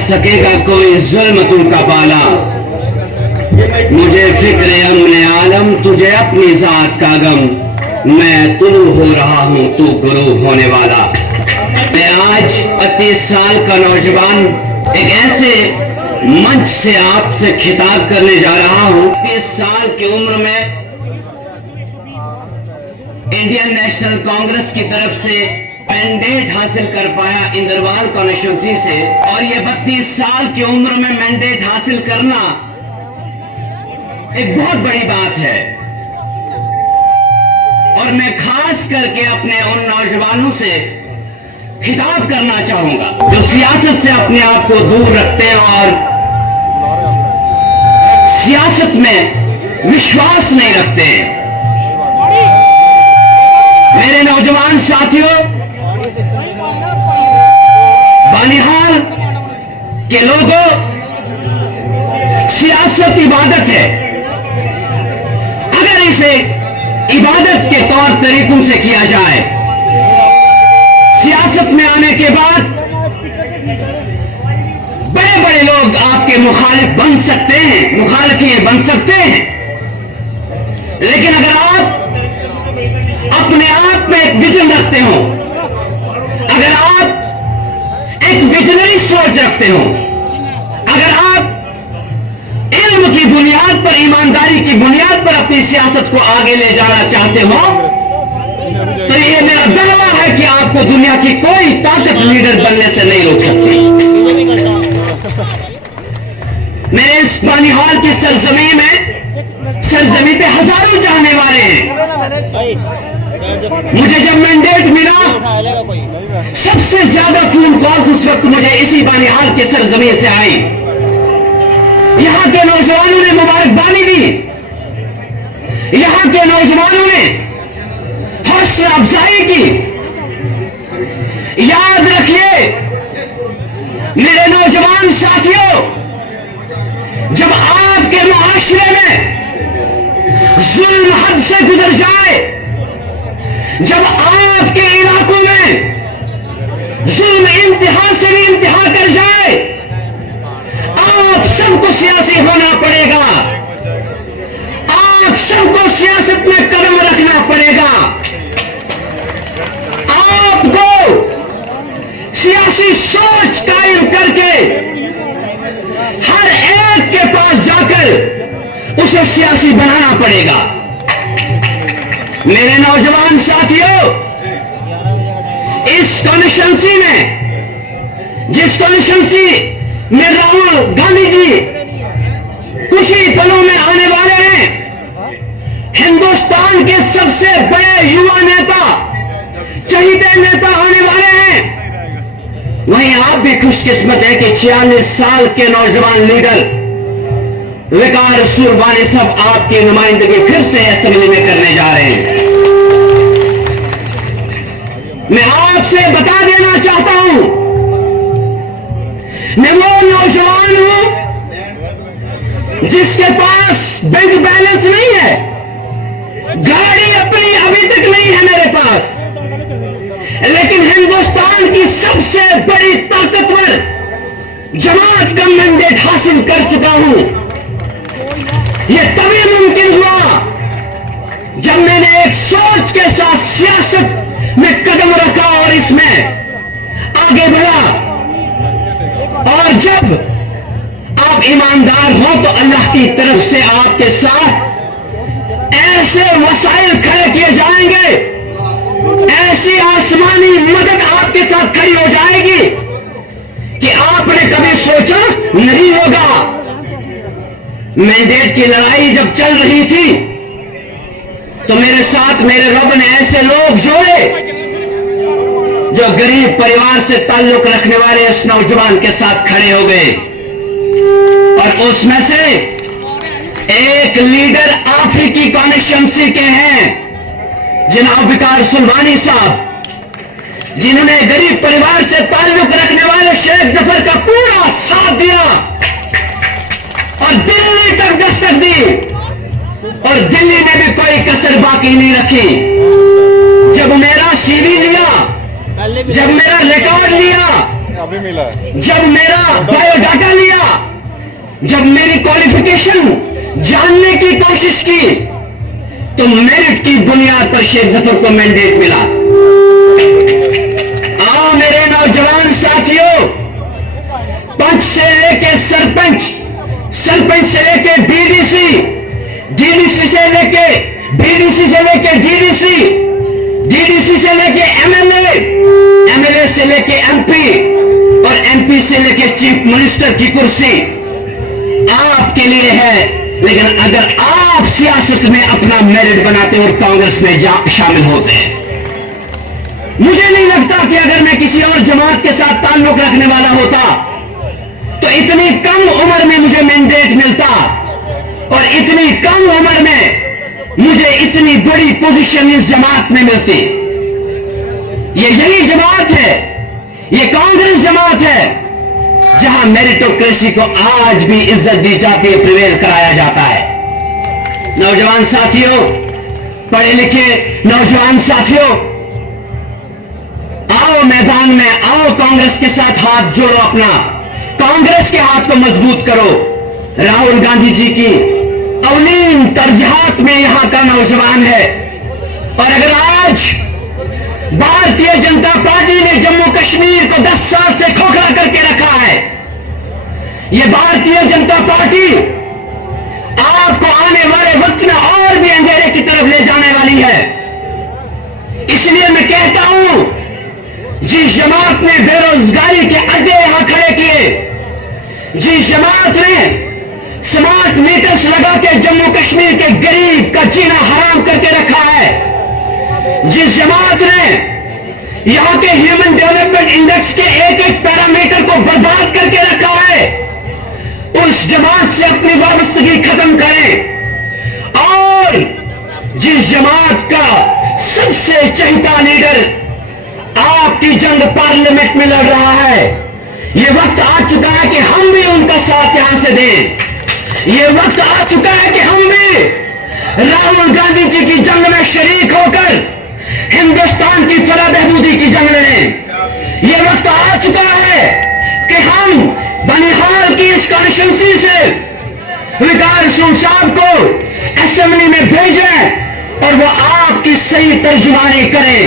सकेगा कोई जुल्म तुमका बाला। मुझे फिक्र अमने आलम, तुझे अपनी जात का गम, मैं तुलू हो रहा हूं, तू गुरूब होने वाला। मैं आज 32 साल का नौजवान एक ऐसे मंच से आपसे खिताब करने जा रहा हूं। 30 साल की उम्र में इंडियन नेशनल कांग्रेस की तरफ से मैंडेट हासिल कर पाया इंदरवाल कॉन्स्टिट्यूंसी से, और ये 32 साल की उम्र में मैंडेट हासिल करना एक बहुत बड़ी बात है। और मैं खास करके अपने उन नौजवानों से खिताब करना चाहूंगा जो सियासत से अपने आप को दूर रखते हैं और सियासत में विश्वास नहीं रखते हैं। मेरे नौजवान साथियों, बानिहाल के लोगों, सियासत इबादत है। अगर इसे इबादत के तौर तरीकों से किया जाए, सियासत में आने के बाद बड़े बड़े लोग आपके मुखालिफ बन सकते हैं, मुखालिफिन बन सकते हैं, लेकिन अगर आप अपने आप में एक विजन रखते हो, अगर आप एक विजनरी सोच रखते हो, अगर आप इल्म की बुनियाद पर, ईमानदारी की बुनियाद पर अपनी सियासत को आगे ले जाना चाहते हो, तो ये मेरा दावा है कि आपको दुनिया की कोई ताकत लीडर बनने से नहीं रोक सकती। मेरे इस बानिहाल की सरजमी पे हजारों चाहने वाले हैं। मुझे जब मैंडेट मिला, सबसे ज्यादा फोन कॉल्स उस वक्त मुझे इसी बानिहाल की सरजमी से आई। यहां के नौजवानों ने मुबारकबादी दी, यहां के नौजवानों ने हौसला अफजाई की। याद रखिए मेरे नौजवान साथियों, जब आपके मुआशरे में जुल्म हद से गुजर जाए, जब आपके इलाकों में जुल्म इंतहा से भी इंतहा कर जाए, आप सबको सियासी होना पड़ेगा, आप सबको सियासत में कदम रखना पड़ेगा, आपको सियासी सोच कायम करके हर एक के पास जाकर उसे सियासी बनाना पड़ेगा। मेरे नौजवान साथियों, इस कॉन्स्टिट्यूंसी में, जिस कॉन्स्टिट्यूंसी में राहुल गांधी जी कुछ ही पलों में आने वाले हैं, हिंदुस्तान के सबसे बड़े युवा नेता, चहीते नेता आने वाले हैं, वहीं आप भी खुशकिस्मत है कि 46 साल के नौजवान लीडर विकार रसूल वानी साहब आपकी नुमाइंदगी फिर से असेंबली में करने जा रहे हैं। मैं आपसे बता देना चाहता हूं, मैं वो नौजवान हूं जिसके पास बैंक बैलेंस नहीं है, गाड़ी अपनी अभी तक नहीं है मेरे पास, लेकिन हिंदुस्तान की सबसे बड़ी ताकतवर जमात का मैंडेट हासिल कर चुका हूं। यह तभी मुमकिन हुआ जब मैंने एक सोच के साथ सियासत में कदम रखा और इसमें आगे बढ़ा। और जब आप ईमानदार हो तो अल्लाह की तरफ से आपके साथ ऐसे वसाइल खड़े किए जाएंगे, ऐसी आसमानी मदद आपके साथ खड़ी हो जाएगी कि आपने कभी सोचा नहीं होगा। मैंडेट की लड़ाई जब चल रही थी तो मेरे साथ मेरे रब ने ऐसे लोग जोड़े जो गरीब परिवार से ताल्लुक रखने वाले इस नौजवान के साथ खड़े हो गए, और उसमें से एक लीडर आप ही की कॉन्स्टिट्यूंसी के हैं जनाब विकार सुलवानी साहब, जिन्होंने गरीब परिवार से ताल्लुक रखने वाले शेख जफर का पूरा साथ दिया और दिल्ली तक दस्तक दी, और दिल्ली ने भी कोई कसर बाकी नहीं रखी। जब मेरा सीवी लिया, जब मेरा रिकॉर्ड लिया, अभी मिला है। जब मेरा बायोडाटा लिया, जब मेरी क्वालिफिकेशन जानने की कोशिश की, तो मेरिट की बुनियाद पर शेख जफर को मैंडेट मिला। आओ मेरे नौजवान साथियों, पंच से लेके सरपंच, सरपंच से लेके डीडीसी, डीडीसी से लेके बीडीसी से लेके डीडीसी, डीडीसी से लेके एमएलए, एमएलए से लेके एमपी और एमपी से लेके चीफ मिनिस्टर की कुर्सी आपके लिए है। लेकिन अगर आप सियासत में अपना मेरिट बनाते और कांग्रेस में शामिल होते हैं, मुझे नहीं लगता कि अगर मैं किसी और जमात के साथ ताल्लुक रखने वाला होता तो इतनी कम उम्र में मुझे मैंडेट मिलता और इतनी कम उम्र में मुझे इतनी बड़ी पोजीशन इस जमात में मिलती। ये यही जमात है, ये कांग्रेस जमात है जहां मेरिटोक्रेसी को आज भी इज्जत दी जाती है, प्रिवेल कराया जाता है। नौजवान साथियों, पढ़े लिखे नौजवान साथियों, आओ मैदान में आओ, कांग्रेस के साथ हाथ जोड़ो, अपना कांग्रेस के हाथ को मजबूत करो। राहुल गांधी जी की अवलीन तरजीहात में यहां का नौजवान है। और अगर आज भारतीय जनता पार्टी ने जम्मू कश्मीर को 10 साल से खोखला करके रखा है, यह भारतीय जनता पार्टी आपको आने वाले वक्त में और भी अंधेरे की तरफ ले जाने वाली है। इसलिए मैं कहता हूं, जिस जमात ने बेरोजगारी के अड्डे यहां खड़े किए, जिस जमात ने स्मार्ट मीटर्स लगा के जम्मू कश्मीर के गरीब का जीना हराम करके रखा है, जिस जमात ने यहां के ह्यूमन डेवलपमेंट इंडेक्स के एक एक पैरामीटर को बर्बाद करके रखा है, उस जमात से अपनी वाबस्तगी खत्म करें। और जिस जमात का सबसे चहेता लीडर आपकी जंग पार्लियामेंट में लड़ रहा है, यह वक्त आ चुका है कि हम भी उनका साथ यहां से दें। यह वक्त आ चुका है कि हम भी राहुल गांधी जी की जंग में शरीक होकर हिंदुस्तान की फलाह बहबूदी की जंग लड़ें। यह वक्त आ चुका है कि हम बनिहाल की इस कॉन्स्टिट्यूंसी से विकार सिंह साहब को असेंबली में भेजें और वो आपकी सही तर्जुमानी करें।